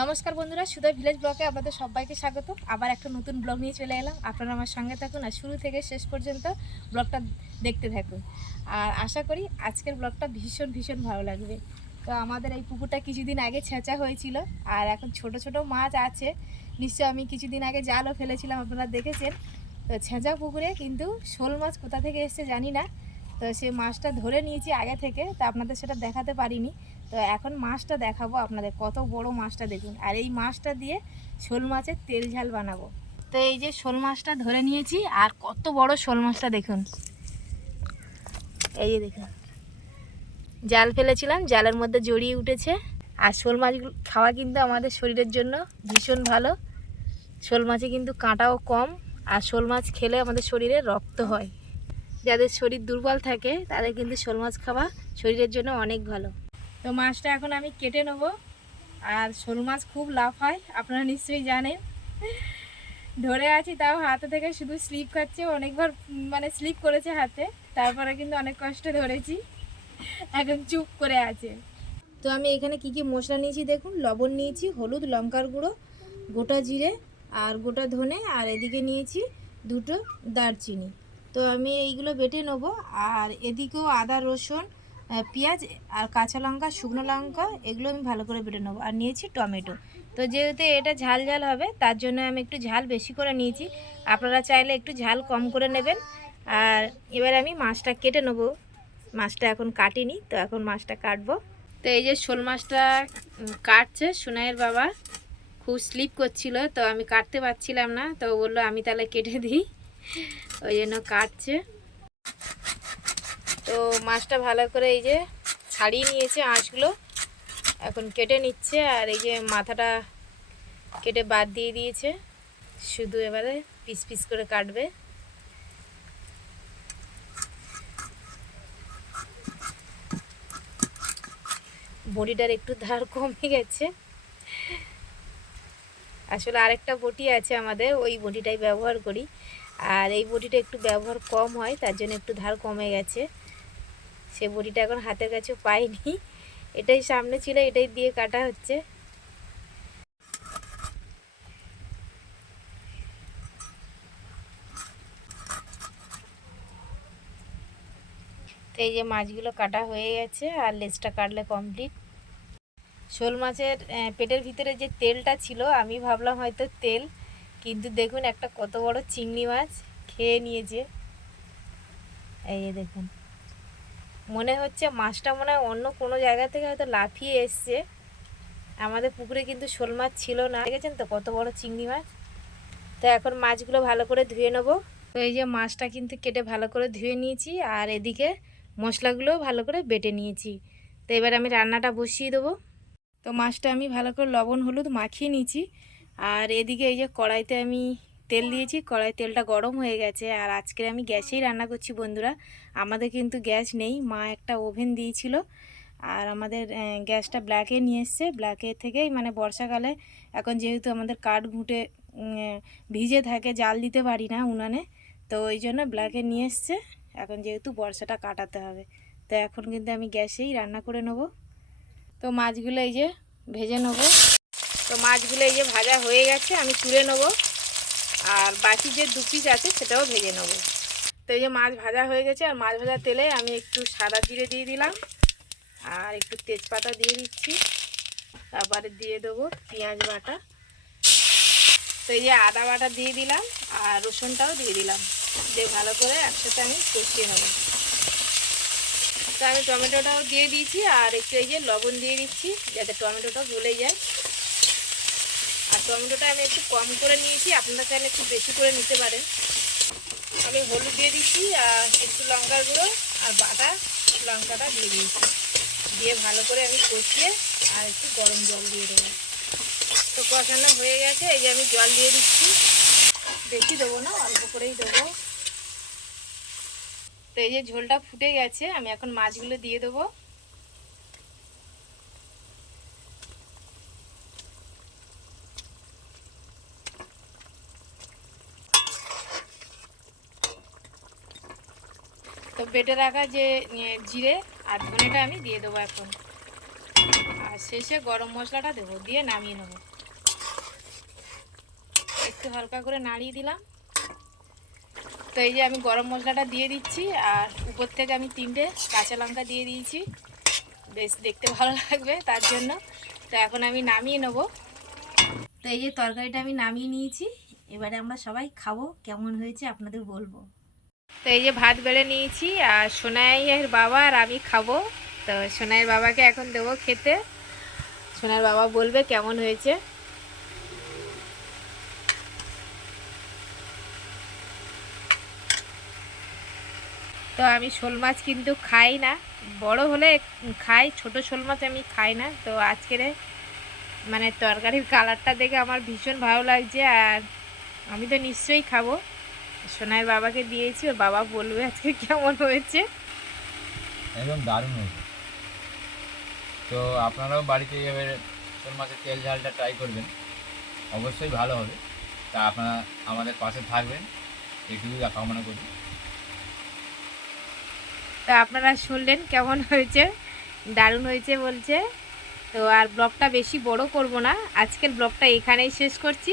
নমস্কার বন্ধুরা, সুধা ভিলেজ ব্লকে আপনাদের সবাইকে স্বাগত। আবার একটা নতুন ব্লগ নিয়ে চলে এলাম। আপনারা আমার সঙ্গে থাকুন আর শুরু থেকে শেষ পর্যন্ত ব্লগটা দেখতে থাকুন। আর আশা করি আজকের ব্লগটা ভীষণ ভীষণ ভালো লাগবে। তো আমাদের এই পুকুরটা কিছুদিন আগে ছেঁচা হয়েছিল, আর এখন ছোট ছোট মাছ আছে। নিশ্চয় আমি কিছুদিন আগে জালও ফেলেছিলাম, আপনারা দেখেছেন। তো ছেঁচা পুকুরে কিন্তু শোল মাছ কোথা থেকে এসছে জানি না তো সে মাছটা ধরে নিয়েছি আগে থেকে, তো আপনাদের সেটা দেখাতে পারিনি। তো এখন মাছটা দেখাবো আপনাদের, কত বড় মাছটা দেখুন। আর এই মাছটা দিয়ে শোল মাছের তেল ঝাল বানাবো। তো এই যে শোল মাছটা ধরে নিয়েছি, আর কত বড় শোল মাছটা দেখুন। এই যে দেখুন। জাল ফেলেছিলাম, জালের মধ্যে জড়িয়ে উঠেছে। আর শোল মাছগুলো খাওয়া কিন্তু আমাদের শরীরের জন্য ভীষণ ভালো। শোল মাছে কিন্তু কাঁটাও কম, আর শোল মাছ খেলে আমাদের শরীরে রক্ত হয়। যাদের শরীর দুর্বল থাকে, তাদের কিন্তু শোল মাছ খাওয়া শরীরের জন্য অনেক ভালো। তো মাছটা এখন আমি কেটে নেব। আর শোল মাছ খুব লাভ হয়, আপনারা নিশ্চয়ই জানেন। ধরে আছি, তাও হাতে থেকে শুধু স্লিপ খাচ্ছে অনেকবার মানে স্লিপ করেছে হাতে। তারপরে কিন্তু অনেক কষ্টে ধরেছি। এখন চুপ করে আছে। তো আমি এখানে কি কি মশলা নিয়েছি দেখুন? লবণ নিয়েছি, হলুদ, লঙ্কার গুঁড়ো, গোটা জিরে আর গোটা ধনে। আর এদিকে নিয়েছি দুটো দারচিনি। তো আমি এইগুলো বেটে নেব। আর এদিকেও আদা, রসুন পেঁয়াজ আর কাঁচা লঙ্কা, শুকনো লঙ্কা, এগুলো আমি ভালো করে বেটে নেব। আর নিয়েছি টমেটো। তো যেহেতু এটা ঝাল ঝাল হবে, তার জন্য আমি একটু ঝাল বেশি করে নিয়েছি। আপনারা চাইলে একটু ঝাল কম করে নেবেন। আর এবার আমি মাছটা কেটে নেব। মাছটা এখন কাটিনি, তো এখন মাছটা কাটবো। তো এই যে শোল মাছটা কাটছে, সোনাইয়ের বাবা খুব স্লিপ করছিল, তো আমি কাটতে পারছিলাম না, তো বলল আমি তাহলে কেটে দিই। ওই জন্য কাটছে। তো মাছটা ভালো করে এই যে ছাড়িয়ে নিয়েছে আঁশগুলো। এখন কেটে নিচ্ছে আর এই যে মাথাটা কেটে বাদ দিয়ে দিয়েছে। শুধু এবারে পিস পিস করে কাটবে। বটিটার একটু ধার কমে গেছে। আসলে আরেকটা বটি আছে আমাদের, ওই বটিটাই ব্যবহার করি। আর এই বটিটা একটু ব্যবহার কম হয়, তার জন্য একটু ধার কমে গেছে। সে বটিটা এখন হাতের কাছে পাইনি। এটাই সামনে ছিল, এটাই দিয়ে কাটা হচ্ছে। এই যে মাছগুলো কাটা হয়ে গেছে, আর লেজটা কাটলে কমপ্লিট শোল মাছের পেটের ভিতরে যে তেলটা ছিল, আমি ভাবলাম হয়তো তেল কিন্তু দেখুন একটা কত বড় চিংড়ি মাছ খেয়ে নিয়েছে। এই দেখুন। মনে হচ্ছে মাছটা মনে হয় অন্য কোনো জায়গা থেকে হয়তো লাফিয়ে এসছে। আমাদের পুকুরে কিন্তু শোল মাছ ছিল না। দেখেছেন তো কত বড় চিংড়ি মাছ? তো এখন মাছগুলো ভালো করে ধুয়ে নেব। তো এই যে মাছটা কিন্তু কেটে ভালো করে ধুয়ে নিয়েছি আর এদিকে মশলাগুলোও ভালো করে বেটে নিয়েছি। তো এবার আমি রান্নাটা বসিয়ে দেবো। তো মাছটা আমি ভালো করে লবণ, হলুদ মাখিয়ে নিয়েছি। আর এদিকে এই যে কড়াইতে আমি তেল দিয়েছি কড়াই তেলটা গরম হয়ে গেছে। আর আজকে আমি গ্যাসেই রান্না করছি বন্ধুরা। আমাদের কিন্তু গ্যাস নেই, মা একটা ওভেন দিয়েছিল। আর আমাদের গ্যাসটা ব্ল্যাকে নিয়ে এসছে। ব্ল্যাকে থেকেই মানে বর্ষাকালে এখন যেহেতু আমাদের কাঠ ঘুঁটে ভিজে থাকে, জাল দিতে পারি না উনানে, তো ওই জন্য ব্ল্যাকে নিয়ে এসছে। এখন যেহেতু বর্ষাটা কাটাতে হবে, তো এখন কিন্তু আমি গ্যাসেই রান্না করে নেব। তো মাছগুলো এই যে ভেজে নেব। তো মাছগুলো এই যে ভাজা হয়ে গেছে, আমি তুলে নেব। আর বাকি যে দু পিস আছে, সেটাও ভেজে নেব। তো এই যে মাছ ভাজা হয়ে গেছে, আর মাছ ভাজা তেলে আমি একটু সাদা জিরে দিয়ে দিলাম। আর একটু তেজপাতা দিয়ে দিচ্ছি। তারপরে দিয়ে দেবো পেঁয়াজ বাটা। তো এই যে আদা বাটা দিয়ে দিলাম, আর রসুনটাও দিয়ে দিলাম। দিয়ে ভালো করে একসাথে আমি কষিয়ে নেব। তো আমি টমেটোটাও দিয়ে দিয়েছি, আর একটু এই যে লবণ দিয়ে দিচ্ছি, যাতে টমেটোটা গলে যায়। টমেটোটা আমি একটু কম করে নিয়েছি। আপনারা চাইলে একটু বেশি করে নিতে পারেন। আমি হলুদ দিয়ে দিচ্ছি আর একটু লঙ্কার গুঁড়ো আর বাটা, লঙ্কাটা দিয়ে দিয়েছি। দিয়ে ভালো করে আমি কষিয়ে আর একটু গরম জল দিয়ে দেবো। তো কষানো হয়ে গেছে। এই যে আমি জল দিয়ে দিচ্ছি। বেশি দেবো না, অল্প করেই দেবো। তো এই যে ঝোলটা ফুটে গেছে, আমি এখন মাছগুলো দিয়ে দেবো। তো বেটে রাখা যে জিরে আর ধনেটা আমি দিয়ে দেবো এখন। আর শেষে গরম মশলাটা দেবো, দিয়ে নামিয়ে নেব। একটু হালকা করে নাড়িয়ে দিলাম। তো এই যে আমি গরম মশলাটা দিয়ে দিচ্ছি, আর উপর থেকে আমি তিনটে কাঁচা লঙ্কা দিয়ে দিয়েছি। বেশ, দেখতে ভালো লাগবে তার জন্য। তো এখন আমি নামিয়ে নেব। তো এই যে তরকারিটা আমি নামিয়ে নিয়েছি, এবারে আমরা সবাই খাব, কেমন হয়েছে আপনাদের বলব। তো এই যে ভাত বেড়ে নিয়েছি আর সোনাইয়ের বাবা আর আমি খাব। তো সোনাইয়ের বাবাকে এখন দেবো খেতে। সোনার বাবা বলবে কেমন হয়েছে। তো আমি শোল মাছ কিন্তু খাই না। বড় হলে খাই, ছোট শোল মাছ আমি খাই না। তো আজকের মানে তরকারির কালারটা দেখে আমার ভীষণ ভালো লাগছে আর আমি তো নিশ্চয়ই খাব। সোনার বাবাকে দিয়েছি ওর বাবা বলবে আজকে কেমন হয়েছে। একদম দারুণ হয়েছে। তো আপনারাও বাড়িতে এইভাবে শোল মাছের তেল ঝালটা ট্রাই করবেন। অবশ্যই ভালো হবে। তা আপনারা আমাদের পাশে থাকবেন। এটুকুই কামনা করি। তো আপনারা শুনলেন কেমন হয়েছে দারুণ হয়েছে বলছে। তো আর ব্লগটা বেশি বড় করব না। আজকের ব্লগটা এখানেই শেষ করছি।